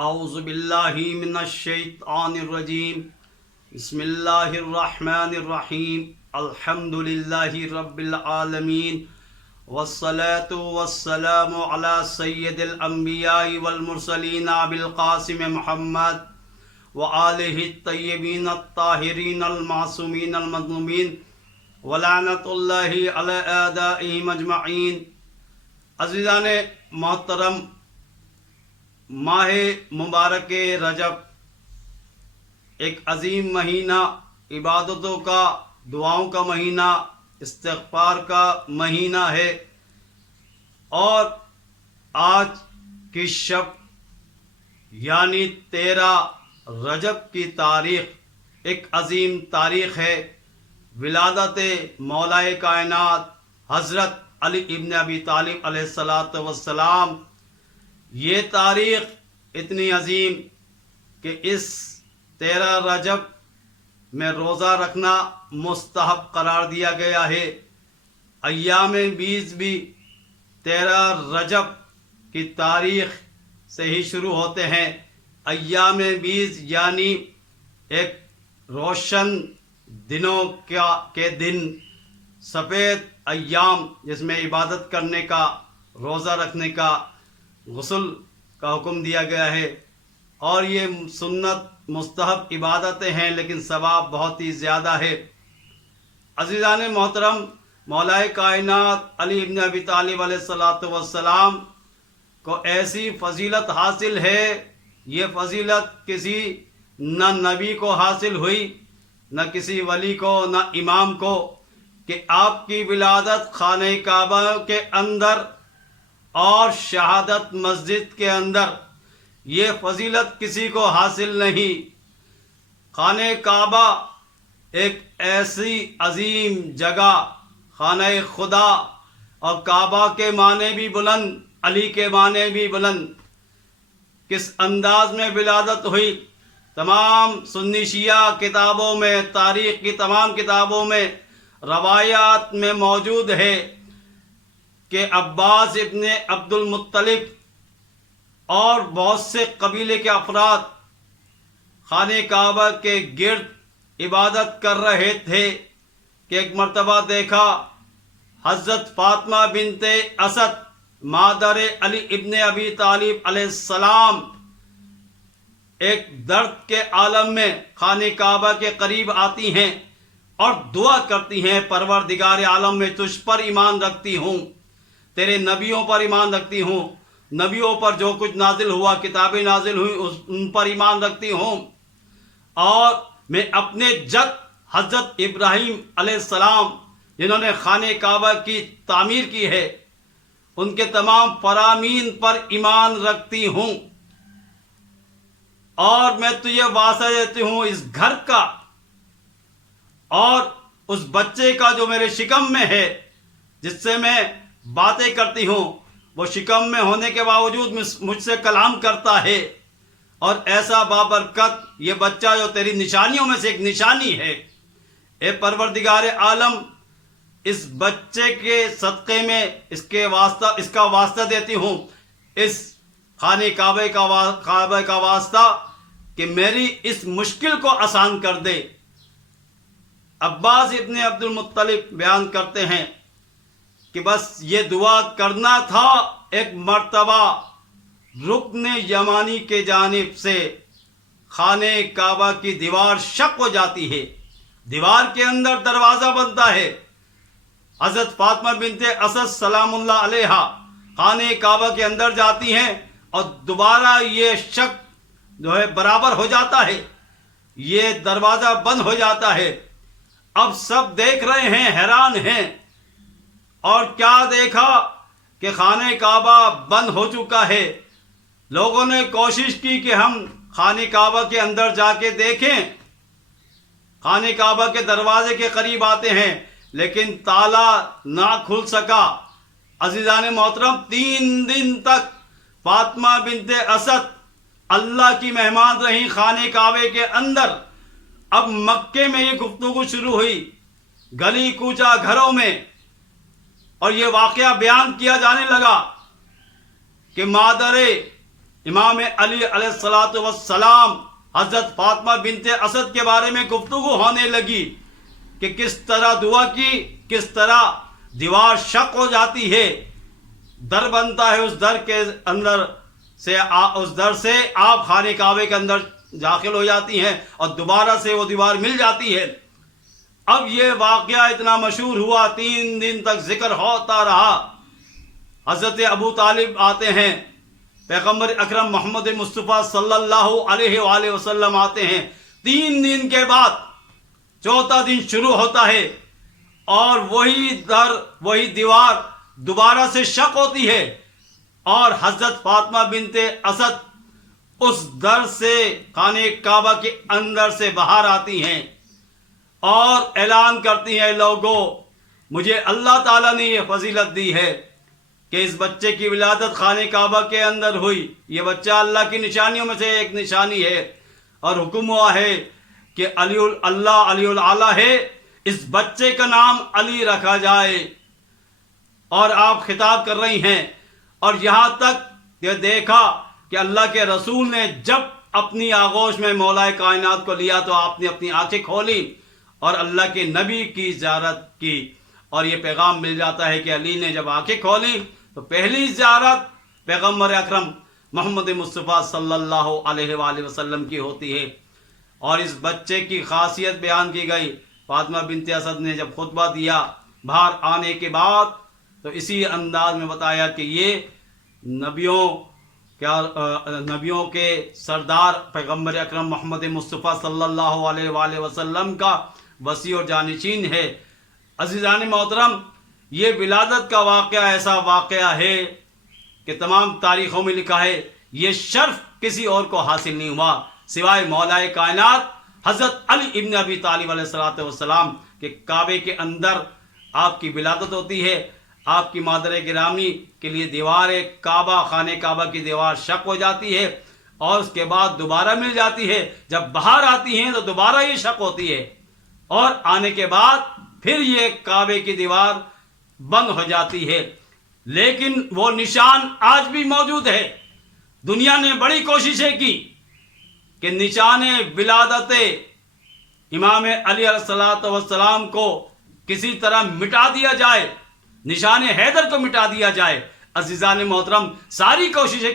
اعوذ باللہ من الشیطان الرجیم بسم اللہ الرحمن الرحیم الحمد للہ رب العالمین والصلاة والسلام علی سید الانبیاء والمرسلین ابی القاسم محمد وآلہ الطیبین الطاہرین المعصومین المظلومین ولعنت اللہ علی اعدائہم اجمعین۔ عزیزان محترم، ماہ مبارک رجب ایک عظیم مہینہ، عبادتوں کا، دعاؤں کا مہینہ، استغفار کا مہینہ ہے، اور آج کی شب یعنی 13 رجب کی تاریخ ایک عظیم تاریخ ہے، ولادت مولائے کائنات حضرت علی ابن ابی طالب علیہ السلام۔ یہ تاریخ اتنی عظیم کہ اس 13 رجب میں روزہ رکھنا مستحب قرار دیا گیا ہے۔ ایام بیس بھی 13 رجب کی تاریخ سے ہی شروع ہوتے ہیں۔ ایام بیس یعنی ایک روشن دنوں کے دن، سفید ایام، جس میں عبادت کرنے کا، روزہ رکھنے کا، غسل کا حکم دیا گیا ہے، اور یہ سنت مستحب عبادتیں ہیں لیکن ثواب بہت ہی زیادہ ہے۔ عزیزان محترم، مولائے کائنات علی ابن ابی طالب علیہ السلام کو ایسی فضیلت حاصل ہے، یہ فضیلت کسی نہ نبی کو حاصل ہوئی، نہ کسی ولی کو، نہ امام کو، کہ آپ کی ولادت خانہ کعبہ کے اندر اور شہادت مسجد کے اندر، یہ فضیلت کسی کو حاصل نہیں۔ خانہ کعبہ ایک ایسی عظیم جگہ، خانہ خدا، اور کعبہ کے معنی بھی بلند، علی کے معنی بھی بلند۔ کس انداز میں ولادت ہوئی، تمام سنی شیعہ کتابوں میں، تاریخ کی تمام کتابوں میں، روایات میں موجود ہے کہ عباس ابن عبد المطلب اور بہت سے قبیلے کے افراد خانہ کعبہ کے گرد عبادت کر رہے تھے کہ ایک مرتبہ دیکھا حضرت فاطمہ بنت اسد مادر علی ابن ابی طالب علیہ السلام ایک درد کے عالم میں خانہ کعبہ کے قریب آتی ہیں اور دعا کرتی ہیں، پروردگار عالم میں تجھ پر ایمان رکھتی ہوں، تیرے نبیوں پر ایمان رکھتی ہوں، نبیوں پر جو کچھ نازل ہوا، کتابیں نازل ہوئیں، ان پر ایمان رکھتی ہوں، اور میں اپنے جد حضرت ابراہیم علیہ السلام جنہوں نے خانہ کعبہ کی تعمیر کی ہے، ان کے تمام فرامین پر ایمان رکھتی ہوں، اور میں تجھے وعدہ دیتی ہوں اس گھر کا اور اس بچے کا جو میرے شکم میں ہے، جس سے میں باتیں کرتی ہوں، وہ شکم میں ہونے کے باوجود مجھ سے کلام کرتا ہے، اور ایسا بابرکت یہ بچہ جو تیری نشانیوں میں سے ایک نشانی ہے، اے پروردگار عالم، اس بچے کے صدقے میں اس کا واسطہ دیتی ہوں، اس خانہ کعبہ کا واسطہ، کہ میری اس مشکل کو آسان کر دے۔ عباس ابن عبد المطلب بیان کرتے ہیں کہ بس یہ دعا کرنا تھا، ایک مرتبہ رکن یمانی کے جانب سے خانہ کعبہ کی دیوار شق ہو جاتی ہے، دیوار کے اندر دروازہ بنتا ہے، حضرت فاطمہ بنت اسد سلام اللہ علیہا خانہ کعبہ کے اندر جاتی ہیں، اور دوبارہ یہ شق جو ہے برابر ہو جاتا ہے، یہ دروازہ بند ہو جاتا ہے۔ اب سب دیکھ رہے ہیں، حیران ہیں، اور کیا دیکھا کہ خانہ کعبہ بند ہو چکا ہے۔ لوگوں نے کوشش کی کہ ہم خانہ کعبہ کے اندر جا کے دیکھیں، خانہ کعبہ کے دروازے کے قریب آتے ہیں، لیکن تالا نہ کھل سکا۔ عزیزان محترم، 3 دن تک فاطمہ بنت اسد اللہ کی مہمان رہیں خانہ کعبے کے اندر۔ اب مکے میں یہ گفتگو شروع ہوئی، گلی کوچہ گھروں میں، اور یہ واقعہ بیان کیا جانے لگا کہ مادر امام علی علیہ الصلوۃ والسلام حضرت فاطمہ بنت اسد کے بارے میں گفتگو ہونے لگی کہ کس طرح دعا کی، کس طرح دیوار شق ہو جاتی ہے، در بنتا ہے، اس در کے اندر سے اس در سے آپ خانہ کعبے کے اندر داخل ہو جاتی ہیں اور دوبارہ سے وہ دیوار مل جاتی ہے۔ اب یہ واقعہ اتنا مشہور ہوا، 3 دن تک ذکر ہوتا رہا۔ حضرت ابو طالب آتے ہیں، پیغمبر اکرم محمد مصطفیٰ صلی اللہ علیہ وآلہ وسلم آتے ہیں، 3 دن کے بعد 4تھا دن شروع ہوتا ہے اور وہی در، وہی دیوار دوبارہ سے شق ہوتی ہے اور حضرت فاطمہ بنت اسد اس در سے خانہ کعبہ کے اندر سے باہر آتی ہیں اور اعلان کرتی ہیں، لوگوں مجھے اللہ تعالیٰ نے یہ فضیلت دی ہے کہ اس بچے کی ولادت خانہ کعبہ کے اندر ہوئی، یہ بچہ اللہ کی نشانیوں میں سے ایک نشانی ہے، اور حکم ہوا ہے کہ اللہ علی الاعلیٰ ہے، اس بچے کا نام علی رکھا جائے۔ اور آپ خطاب کر رہی ہیں، اور یہاں تک یہ دیکھا کہ اللہ کے رسول نے جب اپنی آغوش میں مولا کائنات کو لیا تو آپ نے اپنی آنکھیں کھولی اور اللہ کے نبی کی زیارت کی، اور یہ پیغام مل جاتا ہے کہ علی نے جب آنکھیں کھولی تو پہلی زیارت پیغمبر اکرم محمد مصطفیٰ صلی اللہ علیہ وآلہ وسلم کی ہوتی ہے۔ اور اس بچے کی خاصیت بیان کی گئی۔ فاطمہ بنت اسد نے جب خطبہ دیا باہر آنے کے بعد تو اسی انداز میں بتایا کہ یہ نبیوں کے سردار پیغمبر اکرم محمد مصطفیٰ صلی اللہ علیہ وآلہ وسلم کا وصی اور جانشین ہے۔ عزیزان محترم، یہ ولادت کا واقعہ ایسا واقعہ ہے کہ تمام تاریخوں میں لکھا ہے یہ شرف کسی اور کو حاصل نہیں ہوا سوائے مولا کائنات حضرت علی ابن ابی طالب علیہ الصلوۃ والسلام کے کعبے کے اندر آپ کی ولادت ہوتی ہے۔ آپ کی مادر گرامی کے لیے دیوار کعبہ، خانہ کعبہ کی دیوار شق ہو جاتی ہے اور اس کے بعد دوبارہ مل جاتی ہے۔ جب باہر آتی ہیں تو دوبارہ یہ شق ہوتی ہے اور آنے کے بعد پھر یہ کعبے کی دیوار بند ہو جاتی ہے۔ لیکن وہ نشان آج بھی موجود ہے۔ دنیا نے بڑی کوششیں کی کہ نشان ولادت امام علی علیہ الصلوۃ والسلام کو کسی طرح مٹا دیا جائے، نشان حیدر کو مٹا دیا جائے۔ عزیزان محترم، ساری کوششیں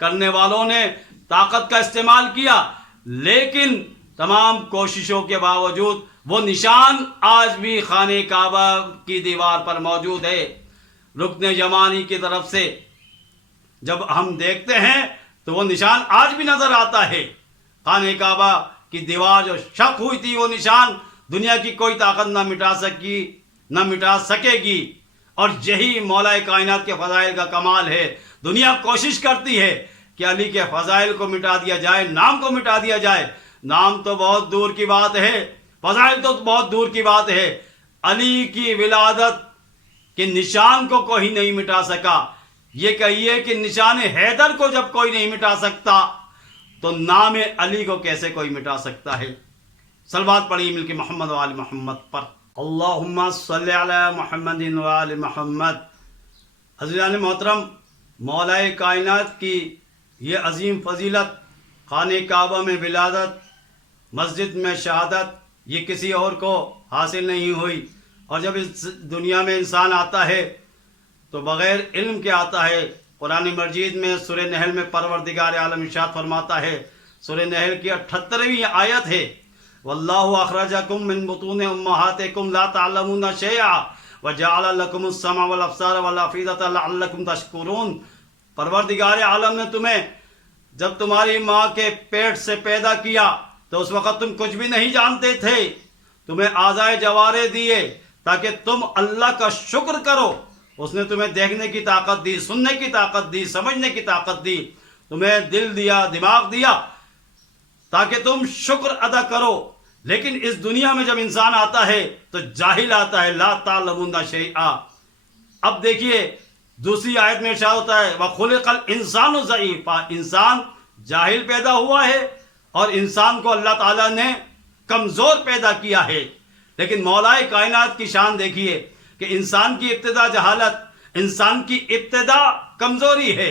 کرنے والوں نے طاقت کا استعمال کیا، لیکن تمام کوششوں کے باوجود وہ نشان آج بھی خانہ کعبہ کی دیوار پر موجود ہے۔ رکن یمانی کی طرف سے جب ہم دیکھتے ہیں تو وہ نشان آج بھی نظر آتا ہے۔ خانہ کعبہ کی دیوار جو شق ہوئی تھی وہ نشان دنیا کی کوئی طاقت نہ مٹا سکے گی، اور یہی مولا کائنات کے فضائل کا کمال ہے۔ دنیا کوشش کرتی ہے کہ علی کے فضائل کو مٹا دیا جائے، نام کو مٹا دیا جائے۔ نام تو بہت دور کی بات ہے، فضائل تو بہت دور کی بات ہے۔ علی کی ولادت کے نشان کو کوئی نہیں مٹا سکا۔ یہ کہیے کہ نشان حیدر کو جب کوئی نہیں مٹا سکتا تو نام علی کو کیسے کوئی مٹا سکتا ہے؟ صلوات پڑھی مل کے محمد و آل محمد پر۔ اللہم صلی علی محمد و آل محمد۔ عزیزان محترم، مولا کائنات کی یہ عظیم فضیلت، خانہ کعبہ میں ولادت، مسجد میں شہادت، یہ کسی اور کو حاصل نہیں ہوئی۔ اور جب اس دنیا میں انسان آتا ہے تو بغیر علم کے آتا ہے۔ قرآن مجید میں سورہ نحل میں پروردگار عالم ارشاد فرماتا ہے، سورہ نحل کی 78ویں آیت ہے، واللہ اخرجکم من بطون امہاتکم لا تعلمون شیئا وجعل لکم السمع والابصار والافئدۃ لعلکم تشکرون۔ پروردگار عالم نے تمہیں جب تمہاری ماں کے پیٹ سے پیدا کیا تو اس وقت تم کچھ بھی نہیں جانتے تھے، تمہیں اعضائے جوارح دیے تاکہ تم اللہ کا شکر کرو۔ اس نے تمہیں دیکھنے کی طاقت دی، سننے کی طاقت دی، سمجھنے کی طاقت دی، تمہیں دل دیا، دماغ دیا تاکہ تم شکر ادا کرو۔ لیکن اس دنیا میں جب انسان آتا ہے تو جاہل آتا ہے، لا تعلمون شیئا۔ اب دیکھیے دوسری آیت میں ارشاد ہوتا ہے وَخُلِقَ الْإِنسَانُ ضَعِيفًا، انسان جاہل پیدا ہوا ہے اور انسان کو اللہ تعالیٰ نے کمزور پیدا کیا ہے۔ لیکن مولا کائنات کی شان دیکھیے کہ انسان کی ابتدا جہالت، انسان کی ابتدا کمزوری ہے،